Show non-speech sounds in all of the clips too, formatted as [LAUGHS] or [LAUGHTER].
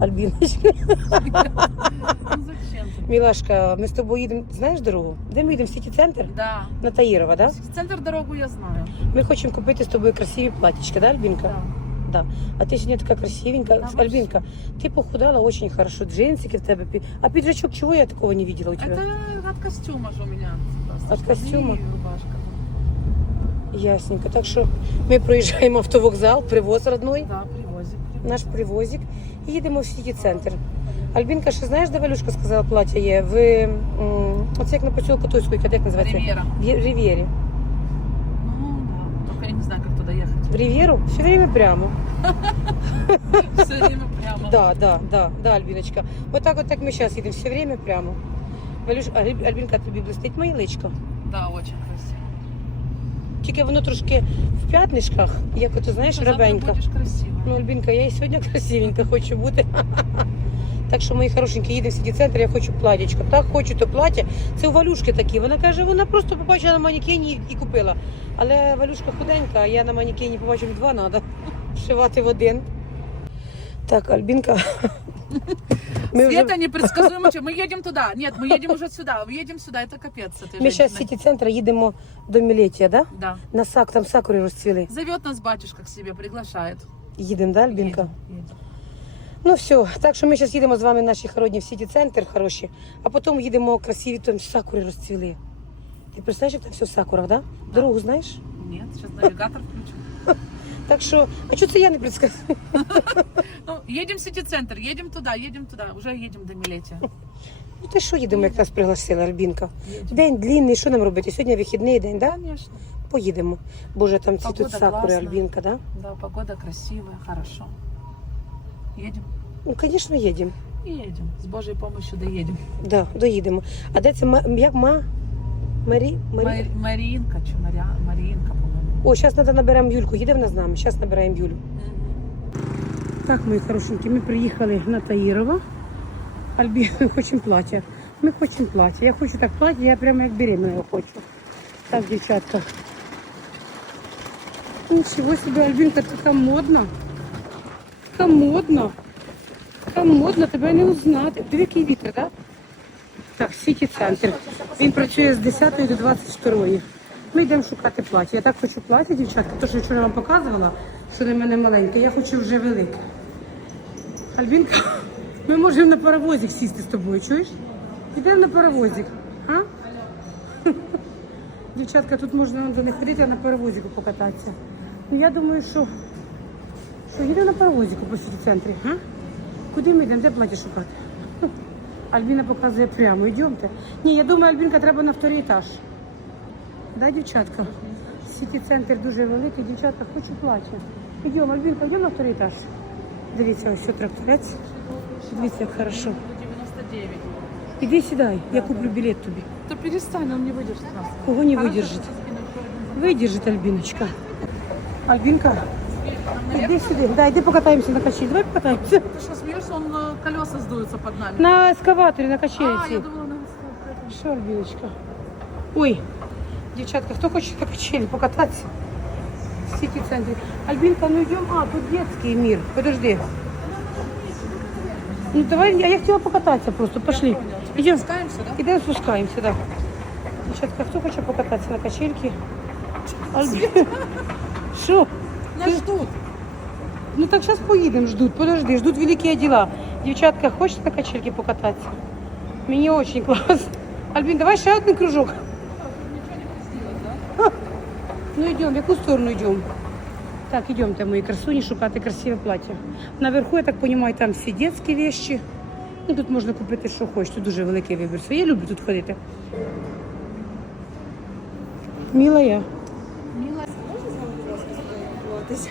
Альбіночка. Ну зачем ты? Мілашка, ми з тобою їдемо, знаєш дорогу? Де ми їдемо? В Сіті-центр? Да. На Таїрова, да? Центр дорогу я знаю. Ми хочемо купити з тобою красиві платічки, да, Альбінка? Да. Да. А ти сьогодні така красивенька. Да, Альбінка, ти похудала очень хорошо. Джинсики в тебе. пі- А піджачок чого я такого не видела у тебе? Это от костюма же у меня. просто От штаны костюма? и рубашка. Ясненько. Так що ми проїжджаємо [LAUGHS] автовокзал, привоз родной, Да, привозик. наш привозик, і їдемо в Сіті-центр. Альбінка, ще знаєш, де Валюшка сказала, плаття є? В м, оце як на посілку Тойської, як називається? Ривьера. В Рів'єрі. Ну да. Только я не знаю, как туда ехать. В Рів'єру? Все время прямо. [LAUGHS] Все время прямо. Да, да, да, да, Альбіночка. Отак, от як ми зараз їдемо, все время прямо. Валюш, а, Альб- Альбінка, тобі блистить моє личко. Да, очень красиво. Тільки воно трошки в п'ятничках, як ти знаєш, рабенька. Ну, Альбінка, я і сьогодні красивенька хочу бути. [LAUGHS] Так що, мої хорошенькі, їдемо в сіті центр, я хочу платічко. Так хочу то плаття. Це у Валюшки такі. Вона каже, вона просто побачила на манекені і купила. Але Валюшка худенька, а я на манекені побачила два треба [LAUGHS] вшивати в один. Так, Альбінка. [LAUGHS] Ми, вже, Света непредсказуемо. чем. Мы едем туда. Нет, мы едем уже сюда. Мы едем сюда. Это капец с этой ми зараз з женщиной. сіті центра їдемо до Мілетія, да? Да. На сак, там сакури розцвіли. Зовет нас батюшка к себе, приглашает. Їдемо, да, Альбінка? Едем, едем. Ну все, так що ми зараз їдемо з вами в наші хородні в сіті центр хороші, а потім їдемо красиві, там сакури розцвіли. Ти представляєш, як там все в сакурах, да? Дорогу знаєш? Нет, сейчас навигатор включим. Так що, а чого це я не предсказую? [LAUGHS] Ну, едем в сити-центр, едем туда, едем туда. Уже едем до Милетия. Ну ти що їдемо, як нас пригласила Альбінка? День длинний, що нам робити? Сьогодні вихідний день, да? Конечно. Поїдемо. Боже, там цвітуть Погода сакури, класна. Альбінка, да? Да, погода красивая, хорошо. Едем. Ну, звісно, їдемо. И едем. С Божьей помощью доедем. Да, доїдемо. А де це ма, як ма? Марі? Марі? Маринка, что, Мария, Маринка, по-моему. О, зараз треба наберемо Юльку. Їде вона нами. Зараз набираємо Юлю. Так, мої хорошенькі, ми приїхали на Таїрова. Альбі, [LAUGHS] ми хочемо плаття. Ми хочемо плаття. Я хочу так плаття, я прямо як беременна хочу. Так, дівчатка. Нічого собі, Альбінка, така модна. Така модна. Така модна, тебе не узнати. Диви, який вітер, так? Так, Сіті центр. Він працює з 10 до 22. Ми йдемо шукати плаття. Я так хочу плаття, дівчатка, то що вчора вам показувала, що на мене маленьке, я хочу вже велике. Альбінка, [LAUGHS] ми можемо на паровозик сісти з тобою, чуєш? Йдемо на паровозик. А? [LAUGHS] Дівчатка, тут можна до них ходити, а на паровозику покататися. Ну я думаю, що, що їдемо на паровозику по сіті центрі. А? Куди ми йдемо? Де плаття шукати? Альбіна показує прямо, йдемте. Ні, я думаю, Альбінка треба на вторий етаж. Да, дівчатка? Сіті центр дуже великий, дівчатка, хочу плаття. Йдемо, Альбінка, йдемо на вторий етаж. Дивіться, ось що тракторець. Дивіться, як хорошо. 99. Іди сідай, я куплю білет тобі. Да перестань, он не выдержит нас. Кого не Хорошо, видержить? что со спиной ходит. Видержить Альбіночка. Альбінка, іди сюди. Да, іди покатаємося на качелі. Давай покатаємося. Ты что, смеешься? Он э, колеса сдуются под нами. На ескаваторі, на а, качелі. я думала, на эскалаторе. Що, Альбіночка? Ой, дівчатка, хто хоче на качелі покататися? В сіті центрі. Альбінка, ну йдемо. А, тут детський мір. Подожди. Ну давай, а я хотіла покататися просто. Пошли. Понял. Теперь Идем. спускаемся, да? Ідемо спускаємося, да. Дівчатка, хто хоче покататися на качельки? Альбінка. Що? [LAUGHS] Нас ждут. Ну так зараз поїдемо, ждуть, подожди, ждуть великі діла. Дівчатка, хочете на качельки покататися? Мені дуже класно. [LAUGHS] Альбін, давай ще один кружок. Ну йдемо, в яку сторону йдемо? Так, йдемте, мої красуні, шукати красиве плаття. Наверху, я так розумію, там всі дитячі речі. Ну, тут можна купити, що хочеш, тут дуже великий вибір. Я люблю тут ходити. Міла я.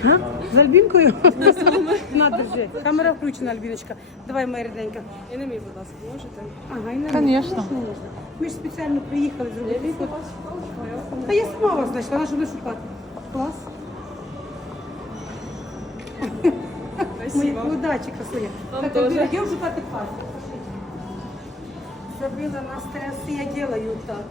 А? З Альбінкою? [LAUGHS] На, держи. Камера включена, Альбіночка. Давай, моя рідненька. І на мій, будь ласка, можете? Ага, і на Конечно. мене. Ми ж спеціально приїхали зробити. Та я сама вас знайшла, вона ж не шукати. Клас. Моя Спасибо. удачі, красуня. Вам Так, тоже. Альбіна, я вже шукати клас. Забила на стресси, я делаю так.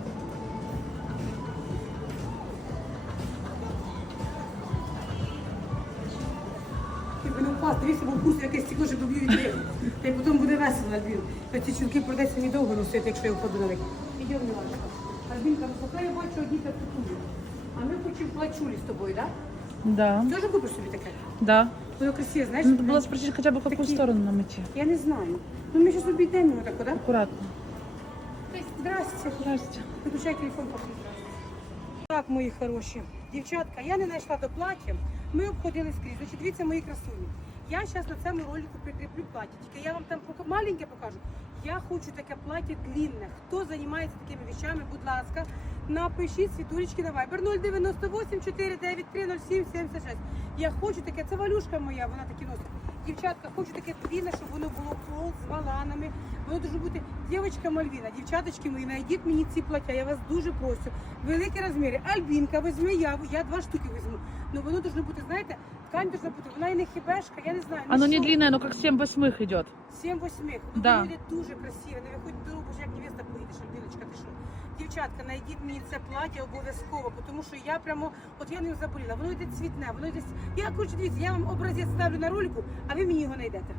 Ти мене впасти, дивіться, бо вкус якесь стекло, щоб доб'ю від Та й потім буде весело, Альбін. Та ці чулки пройдеться недовго носити, якщо я впаду на них. Ідемо, Міланка. Альбінка, ну поки я бачу одні татуї. А ми хочемо плачулі з тобою, так? Да, Да? Теж купиш собі таке? да. Воно красиве, знаєш? Надо было спросить хотя бы, в какую Такие. сторону нам идти. Я не знаю. Ну ми зараз обійдемо його так, так? Аккуратно. Здрасте. Здрасте. Виключай телефон, поки. Так, мої хороші. Дівчатка, я не знайшла до плаття. Ми обходили скрізь. Значить, дивіться мої красуні. Я зараз на цьому ролику прикріплю плаття. Тільки я вам там маленьке покажу. Я хочу таке плаття длинне. Хто займається такими вещами, будь ласка, напишіть світулечки на Viber 098 493 07 76. Я хочу таке, це валюшка моя, вона такі носить. Дівчатка, хочу таке длинне, щоб воно було пол з валанами. Воно дуже бути. Дівчатка Мальвіна, дівчаточки мої, знайдіть мені ці плаття, я вас дуже прошу. Великі розміри. Альбінка, візьми я, я два штуки візьму. Ну воно должно бути, знаєте, ткань должна бути, вона і не хібешка, я не знаю. ну Оно не що? длинное, оно как 7 восьмых идет. 7 восьмих. Ну, Да. воно йде дуже красиво. Не виходить дорогу, як невеста поїдеш, Альбіночка, ти що? Дівчатка, знайдіть мені це плаття обов'язково, тому що я прямо, от я не заболіла, воно йде цвітне, воно йде. с- Я хочу, дивіться, я вам образець ставлю на ролику, а ви мені його знайдете.